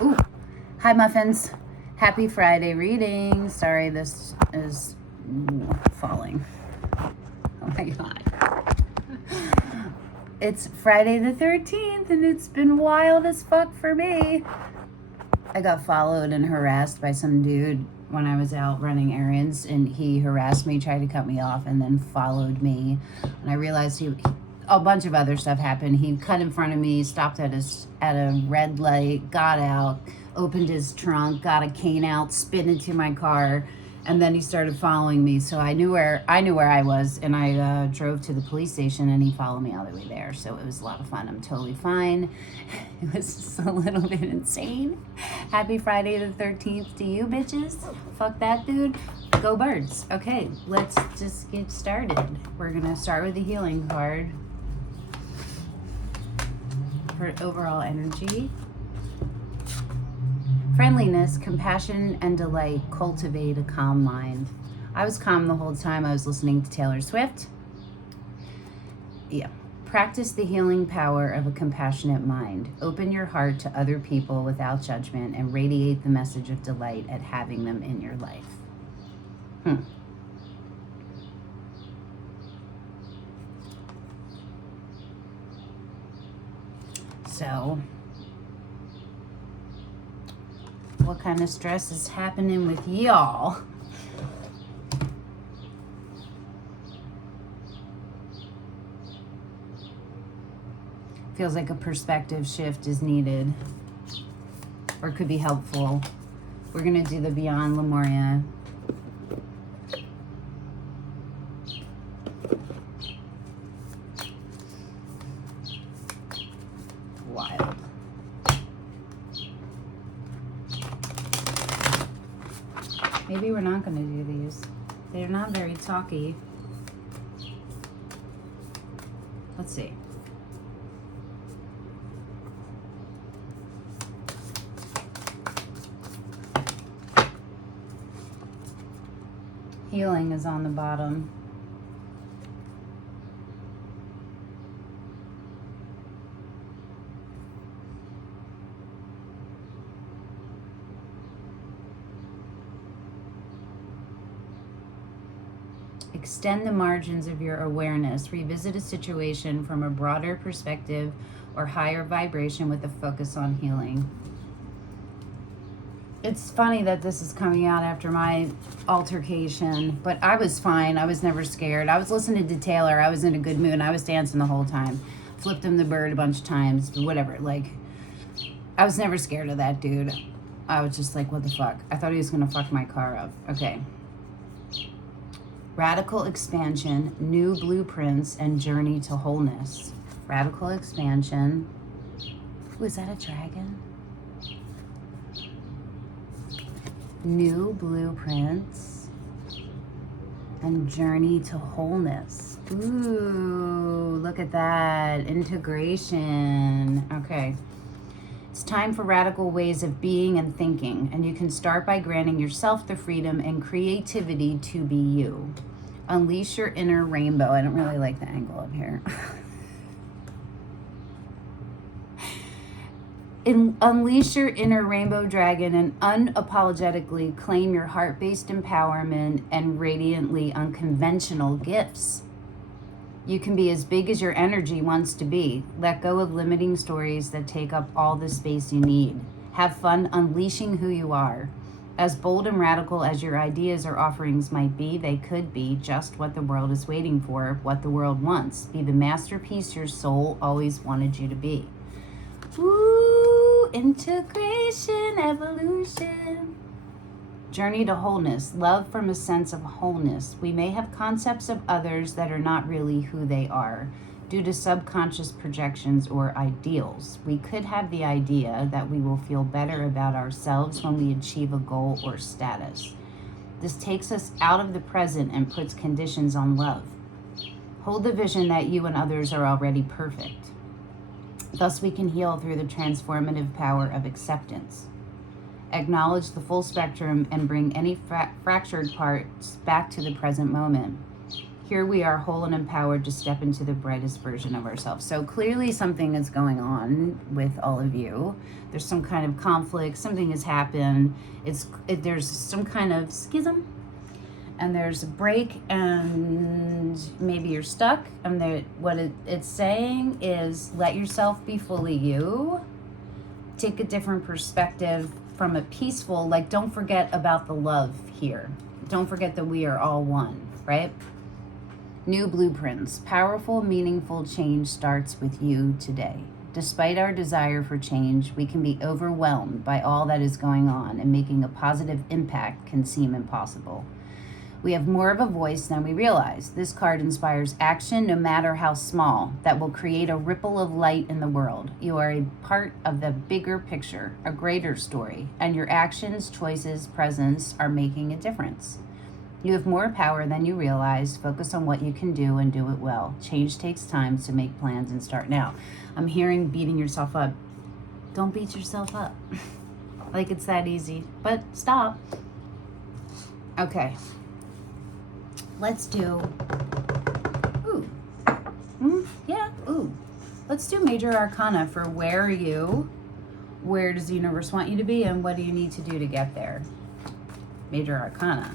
Ooh, hi muffins. Happy Friday reading. Sorry, this is falling. Oh my god. It's Friday the 13th and it's been wild as fuck for me. I got followed and harassed by some dude when I was out running errands, and he harassed me, tried to cut me off, and then followed me. And I realized a bunch of other stuff happened. He cut in front of me, stopped at a red light, got out, opened his trunk, got a cane out, spit into my car, and then he started following me. So I knew where I was, and I drove to the police station, and he followed me all the way there. So it was a lot of fun. I'm totally fine. It was just a little bit insane. Happy Friday the 13th to you, bitches. Fuck that dude. Go birds. Okay, let's just get started. We're gonna start with the healing card for overall energy. Friendliness, compassion, and delight cultivate a calm mind. I was calm the whole time I was listening to Taylor Swift. Yeah. Practice the healing power of a compassionate mind. Open your heart to other people without judgment and radiate the message of delight at having them in your life. So, what kind of stress is happening with y'all? Feels like a perspective shift is needed or could be helpful. We're going to do the Beyond Lemuria. Wild. Maybe we're not going to do these. They're not very talky. Let's see. Healing is on the bottom. Extend the margins of your awareness. Revisit a situation from a broader perspective or higher vibration with a focus on healing. It's funny that this is coming out after my altercation, but I was fine. I was never scared. I was listening to Taylor. I was in a good mood. I was dancing the whole time. Flipped him the bird a bunch of times, whatever. Like, I was never scared of that dude. I was just like, what the fuck? I thought he was going to fuck my car up. Okay. Radical expansion, new blueprints, and journey to wholeness. Radical expansion. Was that a dragon? New blueprints and journey to wholeness. Ooh, look at that. Integration. Okay. It's time for radical ways of being and thinking, and you can start by granting yourself the freedom and creativity to be you. Unleash your inner rainbow. I don't really like the angle up here. Unleash your inner rainbow dragon and unapologetically claim your heart-based empowerment and radiantly unconventional gifts. You can be as big as your energy wants to be. Let go of limiting stories that take up all the space you need. Have fun unleashing who you are. As bold and radical as your ideas or offerings might be, they could be just what the world is waiting for, what the world wants. Be the masterpiece your soul always wanted you to be. Woo! Integration, evolution. Journey to wholeness. Love from a sense of wholeness. We may have concepts of others that are not really who they are due to subconscious projections or ideals. We could have the idea that we will feel better about ourselves when we achieve a goal or status. This takes us out of the present and puts conditions on love. Hold the vision that you and others are already perfect. Thus, we can heal through the transformative power of acceptance. Acknowledge the full spectrum and bring any fractured parts back to the present moment. Here we are, whole and empowered to step into the brightest version of ourselves. So clearly something is going on with all of you. There's some kind of conflict. Something has happened. There's some kind of schism. And there's a break, and maybe you're stuck. And what it's saying is let yourself be fully you. Take a different perspective from a peaceful, like, don't forget about the love here. Don't forget that we are all one, right? New blueprints. Powerful, meaningful change starts with you today. Despite our desire for change, we can be overwhelmed by all that is going on, and making a positive impact can seem impossible. We have more of a voice than we realize. This card inspires action, no matter how small, that will create a ripple of light in the world. You are a part of the bigger picture, a greater story, and your actions, choices, presence are making a difference. You have more power than you realize. Focus on what you can do and do it well. Change takes time, so make plans and start now. I'm hearing beating yourself up. Don't beat yourself up. Like it's that easy, but stop. Okay. Let's do, let's do Major Arcana for where are you, where does the universe want you to be, and what do you need to do to get there? Major Arcana.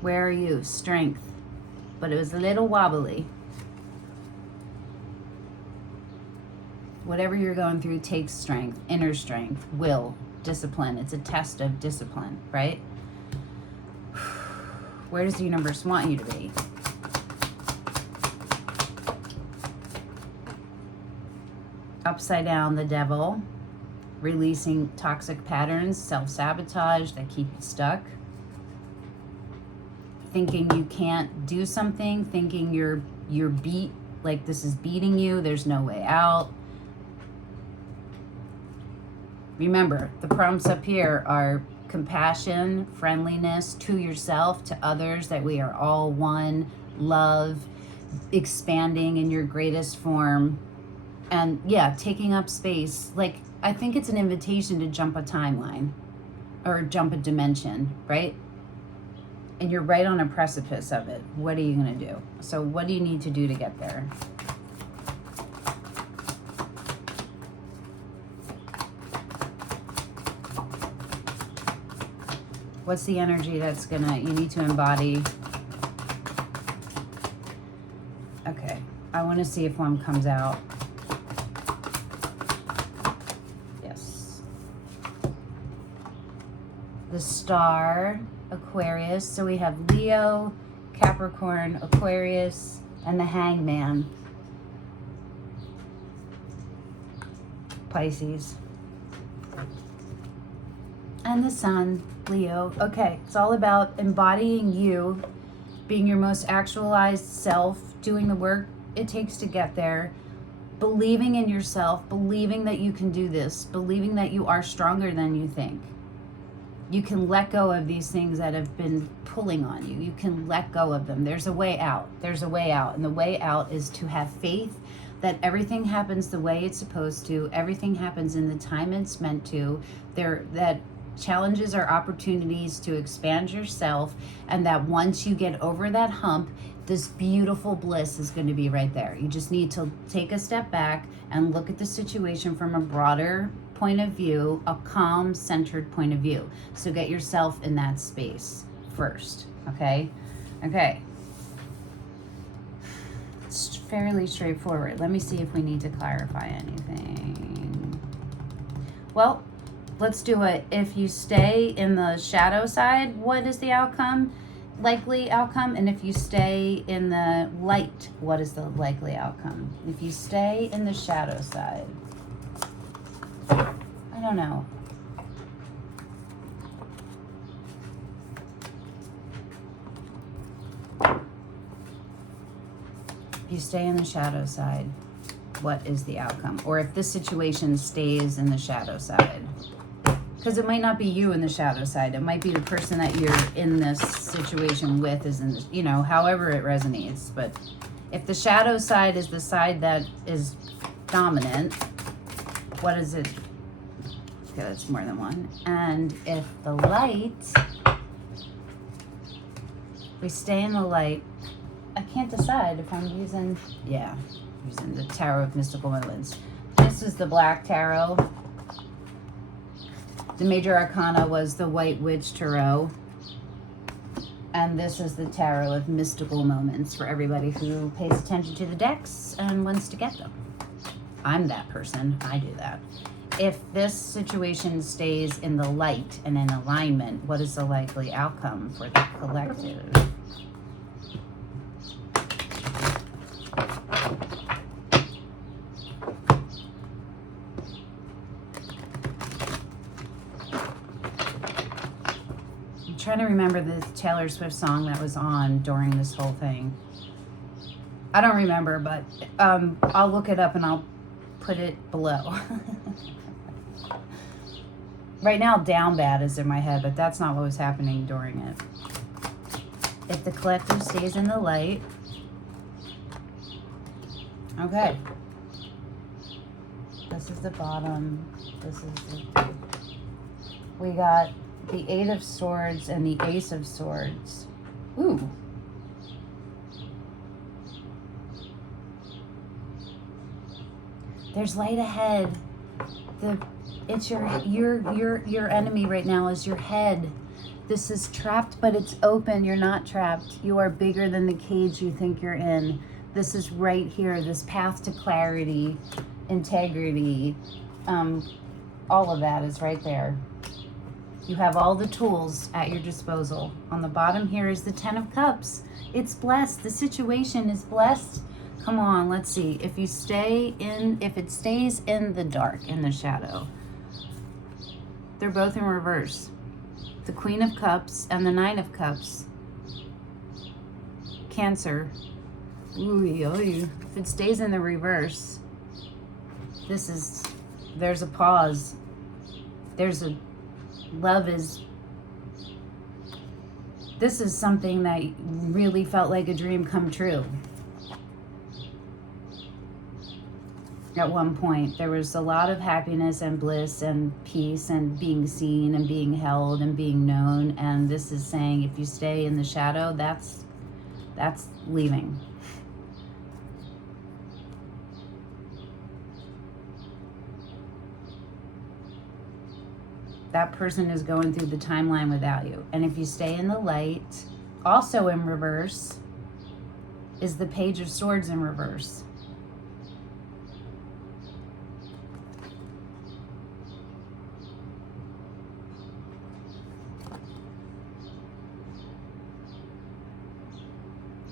Where are you? Strength. But it was a little wobbly. Whatever you're going through takes strength, inner strength, will, discipline. It's a test of discipline, right? Where does the universe want you to be? Upside down, the devil. Releasing toxic patterns, self-sabotage that keep you stuck. Thinking you can't do something, thinking you're beat, like this is beating you, there's no way out. Remember, the prompts up here are compassion, friendliness to yourself, to others, that we are all one, love, expanding in your greatest form, and yeah, taking up space. Like, I think it's an invitation to jump a timeline or jump a dimension, right? And you're right on a precipice of it. What are you going to do? So what do you need to do to get there? What's the energy that's you need to embody? Okay, I want to see if one comes out. Yes. The Star, Aquarius. So we have Leo, Capricorn, Aquarius, and the Hangman. Pisces. And the Sun, Leo. Okay, it's all about embodying you, being your most actualized self, doing the work it takes to get there, believing in yourself, believing that you can do this, believing that you are stronger than you think. You can let go of these things that have been pulling on you. You can let go of them. There's a way out. There's a way out. And the way out is to have faith that everything happens the way it's supposed to. Everything happens in the time it's meant to. That challenges are opportunities to expand yourself, and that once you get over that hump, this beautiful bliss is going to be right there. You just need to take a step back and look at the situation from a broader point of view, a calm, centered point of view. So get yourself in that space first, okay? Okay. It's fairly straightforward. Let me see if we need to clarify anything. Well, let's do it. If you stay in the shadow side, what is the outcome? Likely outcome. And if you stay in the light, what is the likely outcome? If you stay in the shadow side, I don't know. If you stay in the shadow side, what is the outcome? Or if this situation stays in the shadow side. Because it might not be you in the shadow side. It might be the person that you're in this situation with is in the, however it resonates. But if the shadow side is the side that is dominant, what is it? Okay, that's more than one. And if the light, we stay in the light, I can't decide if I'm using, using the Tarot of Mystical Moments. This is the Black Tarot. The major arcana was the White Witch Tarot. And this is the Tarot of Mystical Moments for everybody who pays attention to the decks and wants to get them. I'm that person. I do that. If this situation stays in the light and in alignment, what is the likely outcome for the collective? I'm trying to remember the Taylor Swift song that was on during this whole thing. I don't remember, but I'll look it up and I'll put it below. Right now, Down Bad is in my head, but that's not what was happening during it. If the collective stays in the light. Okay. This is the bottom. This is the... We got the Eight of Swords and the Ace of Swords. Ooh. There's light ahead. It's your enemy right now is your head. This is trapped, but it's open. You're not trapped. You are bigger than the cage you think you're in. This is right here. This path to clarity, integrity, all of that is right there. You have all the tools at your disposal. On the bottom here is the Ten of Cups. It's blessed. The situation is blessed. Come on, let's see. If it stays in the dark, in the shadow, they're both in reverse. The Queen of Cups and the Nine of Cups. Cancer. Ooh, if it stays in the reverse, there's a pause. This is something that really felt like a dream come true. At one point, there was a lot of happiness and bliss and peace and being seen and being held and being known. And this is saying, if you stay in the shadow, that's leaving. That person is going through the timeline without you. And if you stay in the light, also in reverse, is the Page of Swords in reverse.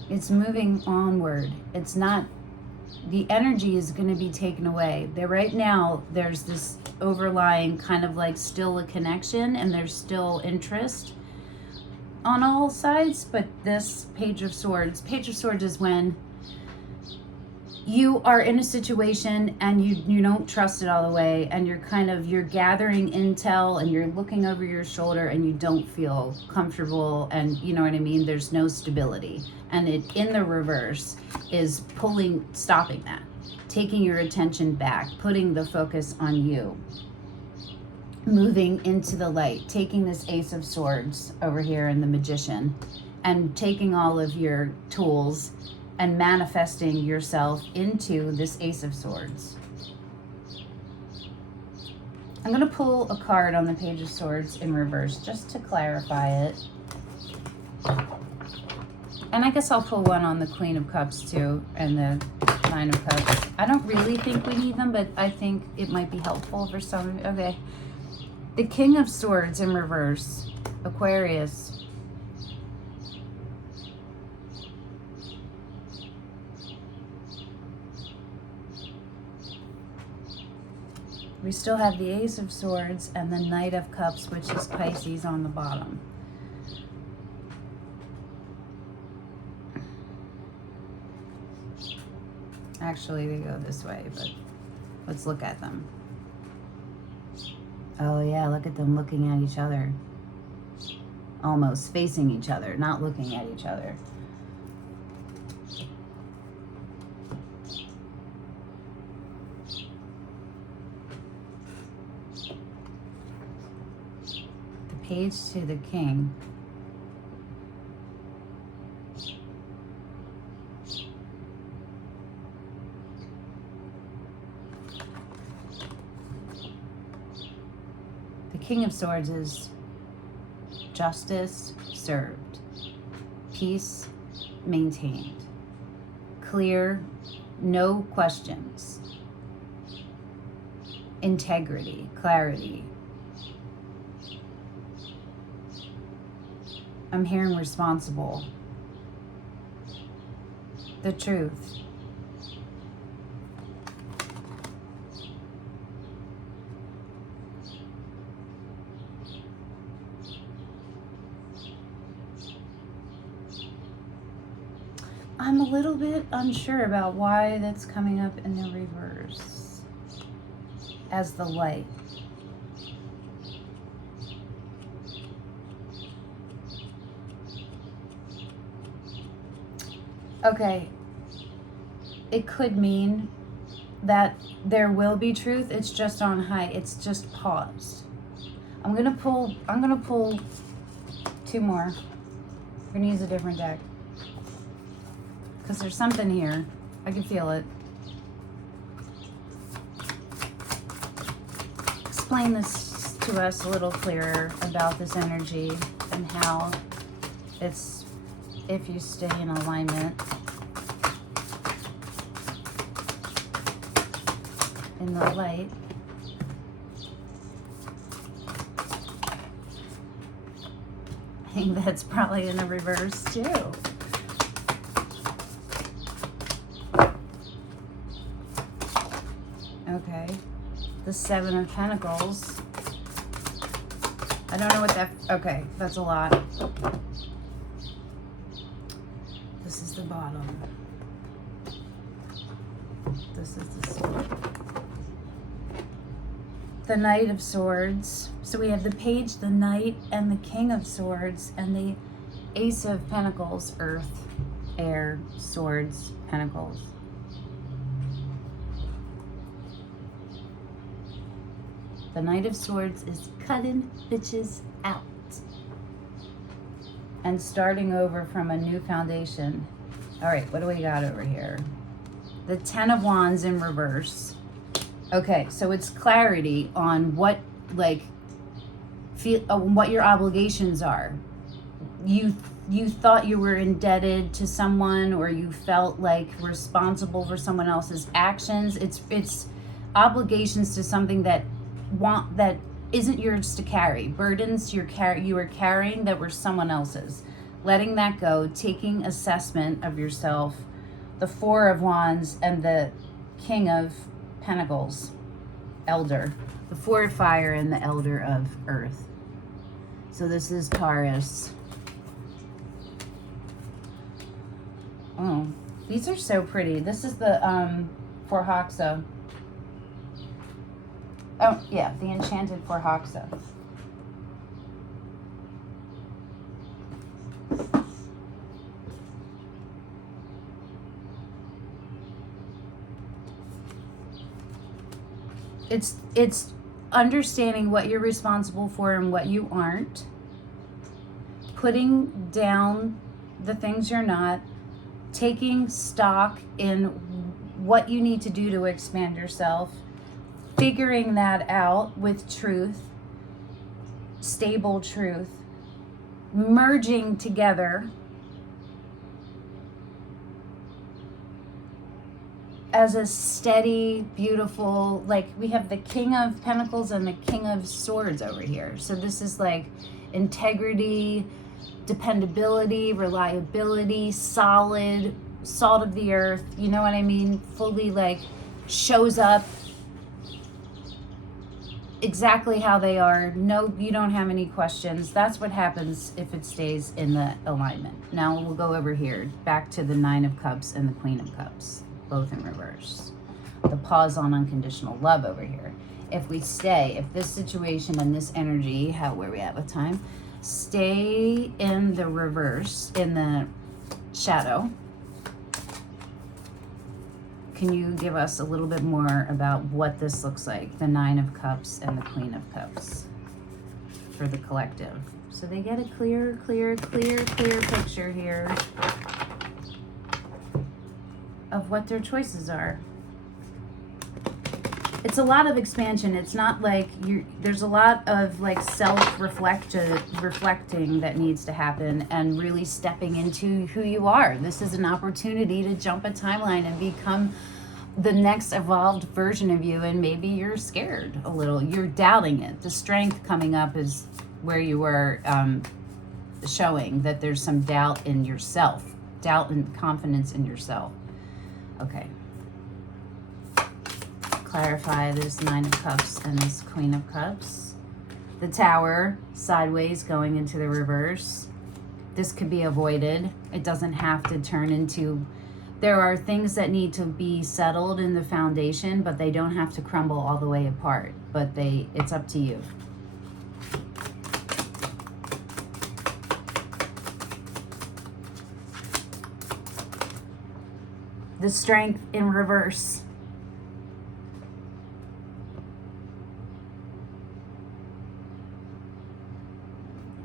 It's moving onward. It's not, the energy is going to be taken away. Right now, there's this overlying kind of like still a connection and there's still interest on all sides, but this Page of Swords is when you are in a situation and you don't trust it all the way and you're gathering intel and you're looking over your shoulder and you don't feel comfortable and you know what I mean? There's no stability. And it in the reverse is stopping that, taking your attention back, putting the focus on you, moving into the light, taking this Ace of Swords over here and the Magician and taking all of your tools and manifesting yourself into this Ace of Swords. I'm going to pull a card on the Page of Swords in reverse just to clarify it. And I guess I'll pull one on the Queen of Cups too and the Nine of Cups. I don't really think we need them, but I think it might be helpful for some. Okay. The King of Swords in reverse, Aquarius. We still have the Ace of Swords and the Knight of Cups, which is Pisces on the bottom. Actually, they go this way, but let's look at them. Oh yeah, look at them looking at each other. Almost facing each other, not looking at each other. Page to the king. The King of Swords is justice served, peace maintained, clear, no questions, integrity, clarity. I'm hearing responsible, the truth. I'm a little bit unsure about why that's coming up in the reverse as the light. Okay, it could mean that there will be truth. It's just on high. It's just paused. I'm gonna pull 2 more. We're gonna use a different deck. Because there's something here. I can feel it. Explain this to us a little clearer about this energy and how it's, if you stay in alignment in the light. I think that's probably in the reverse too. Okay, the 7 of Pentacles. I don't know what that, okay, that's a lot. This is the bottom. This is the sword. The Knight of Swords. So we have the Page, the Knight, and the King of Swords, and the Ace of Pentacles, Earth, Air, Swords, Pentacles. The Knight of Swords is cutting bitches out and starting over from a new foundation. All right, what do we got over here? The 10 of Wands in reverse. Okay, so it's clarity on what, like, what your obligations are. You thought you were indebted to someone, or you felt like responsible for someone else's actions. It's obligations to something that isn't yours to carry. Burdens you were carrying that were someone else's. Letting that go, taking assessment of yourself. The 4 of Wands and the King of Pentacles, Elder. The 4 of Fire and the Elder of Earth. So this is Taurus. Oh, these are so pretty. This is the Forhaxa. Oh, yeah, the Enchanted Forhaxa. It's understanding what you're responsible for and what you aren't. Putting down the things you're not. Taking stock in what you need to do to expand yourself. Figuring that out with truth, stable truth, merging together as a steady, beautiful, like we have the King of Pentacles and the King of Swords over here. So this is like integrity, dependability, reliability, solid, salt of the earth, you know what I mean? Fully like shows up exactly how they are. No, you don't have any questions. That's what happens if it stays in the alignment. Now we'll go over here, back to the 9 of Cups and the Queen of Cups, both in reverse. The pause on unconditional love over here. If we stay, if this situation and this energy, where we at with time, stay in the reverse, in the shadow, can you give us a little bit more about what this looks like? The 9 of Cups and the Queen of Cups. for the collective. So they get a clear picture here of what their choices are. It's a lot of expansion. It's not like there's a lot of like reflecting that needs to happen, and really stepping into who you are. This is an opportunity to jump a timeline and become the next evolved version of you. And maybe you're scared a little. You're doubting it. The strength coming up is where you were showing that there's some doubt in yourself. Doubt and confidence in yourself. Okay. Clarify this Nine of Cups and this Queen of Cups. The Tower, sideways, going into the reverse. This could be avoided. It doesn't have to turn into... There are things that need to be settled in the foundation, but they don't have to crumble all the way apart. But it's up to you. The Strength in reverse.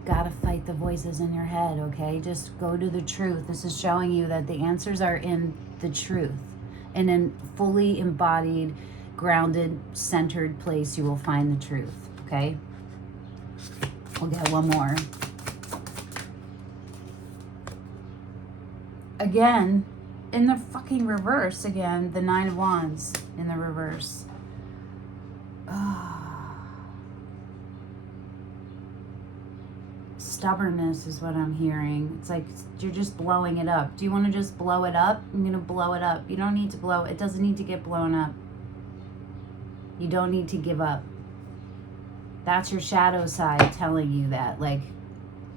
Gotta fight the voices in your head, okay? Just go to the truth. This is showing you that the answers are in the truth. In a fully embodied, grounded, centered place, you will find the truth, okay? We'll get one more. Again, in the fucking reverse again, the Nine of Wands in the reverse. Stubbornness is what I'm hearing. It's like you're just blowing it up. Do you want to just blow it up? I'm going to blow it up. You don't need to blow it. It doesn't need to get blown up. You don't need to give up. That's your shadow side telling you that. Like,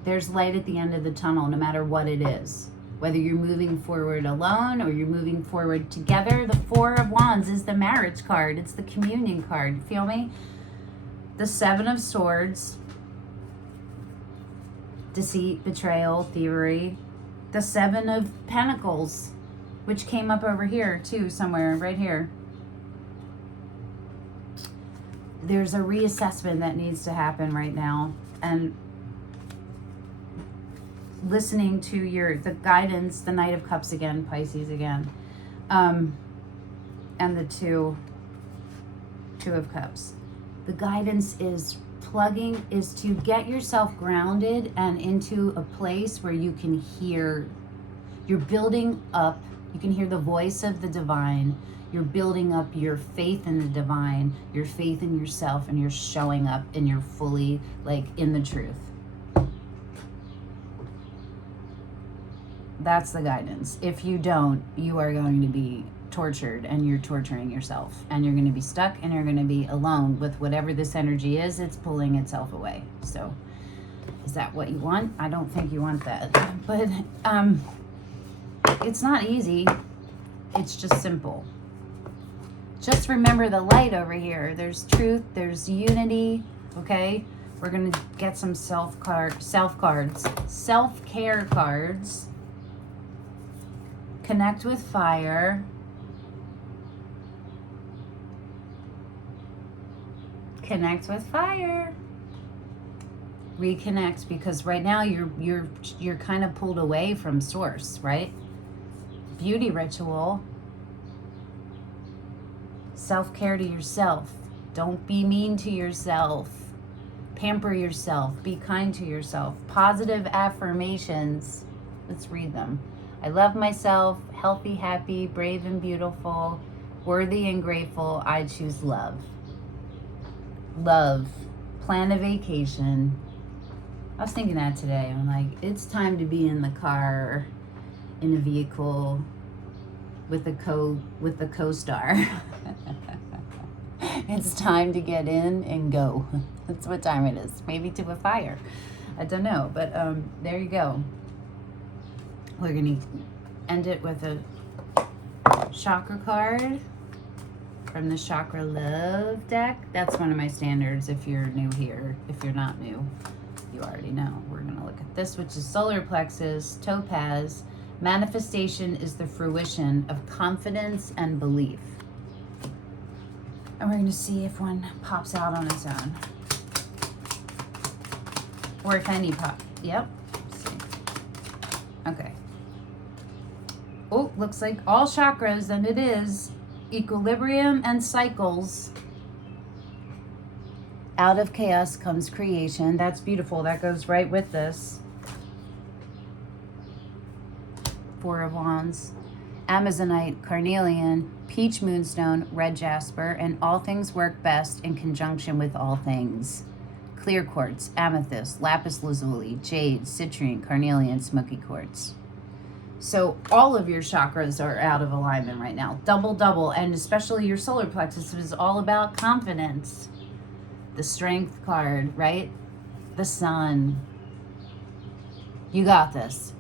there's light at the end of the tunnel, no matter what it is. Whether you're moving forward alone or you're moving forward together. The Four of Wands is the marriage card. It's the communion card. Feel me? The Seven of Swords. Deceit, betrayal, thievery. The Seven of Pentacles, which came up over here too, somewhere, right here. There's a reassessment that needs to happen right now. And listening to the guidance, the Knight of Cups again, Pisces again. And the Two of Cups. The guidance is to get yourself grounded and into a place where you can hear, you're building up, you can hear the voice of the divine, you're building up your faith in the divine, your faith in yourself, and you're showing up and you're fully like in the truth. That's the guidance. If you don't, you are going to be tortured, and you're torturing yourself, and you're going to be stuck, and you're going to be alone with whatever this energy is. It's pulling itself away. So is that what you want? I don't think you want that, but it's not easy. It's just simple. Just remember the light over here. There's truth, there's unity. Okay, we're going to get some self-care cards. Connect with fire. Connect with fire. Reconnect, because right now you're kind of pulled away from source, right? Beauty ritual. Self-care to yourself. Don't be mean to yourself. Pamper yourself. Be kind to yourself. Positive affirmations. Let's read them. I love myself. Healthy, happy, brave and beautiful. Worthy and grateful. I choose love. Love. Plan a vacation. I was thinking that today. I'm like, it's time to be in the car, in a vehicle, with the co-star. It's time to get in and go. That's what time it is. Maybe to a fire. I don't know, but there you go. We're gonna end it with a chakra card from the Chakra Love deck. That's one of my standards if you're new here. If you're not new, you already know. We're gonna look at this, which is solar plexus, topaz. Manifestation is the fruition of confidence and belief. And we're gonna see if one pops out on its own. Or if any pop. Yep. Let's see. Okay. Oh, looks like all chakras, and it is equilibrium and cycles. Out of chaos comes creation. That's beautiful. That goes right with this. Four of Wands. Amazonite, carnelian, peach moonstone, red jasper, and all things work best in conjunction with all things. Clear quartz, amethyst, lapis lazuli, jade, citrine, carnelian, smoky quartz. So all of your chakras are out of alignment right now. Double, double, and especially your solar plexus is all about confidence. The strength card, right? The sun. You got this.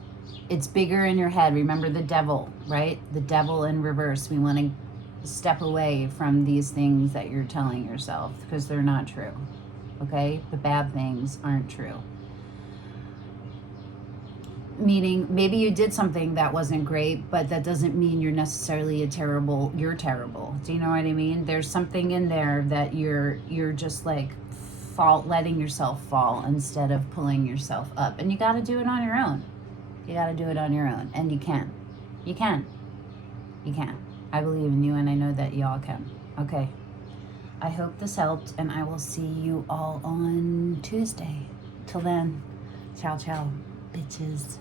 It's bigger in your head. Remember the devil, right? The devil in reverse. We want to step away from these things that you're telling yourself because they're not true. Okay? The bad things aren't true. Meaning maybe you did something that wasn't great, but that doesn't mean you're necessarily you're terrible. Do you know what I mean? There's something in there that you're just like letting yourself fall instead of pulling yourself up. And you got to do it on your own. You got to do it on your own. And you can. You can. You can. I believe in you, and I know that y'all can. Okay. I hope this helped, and I will see you all on Tuesday. Till then, ciao, ciao, bitches.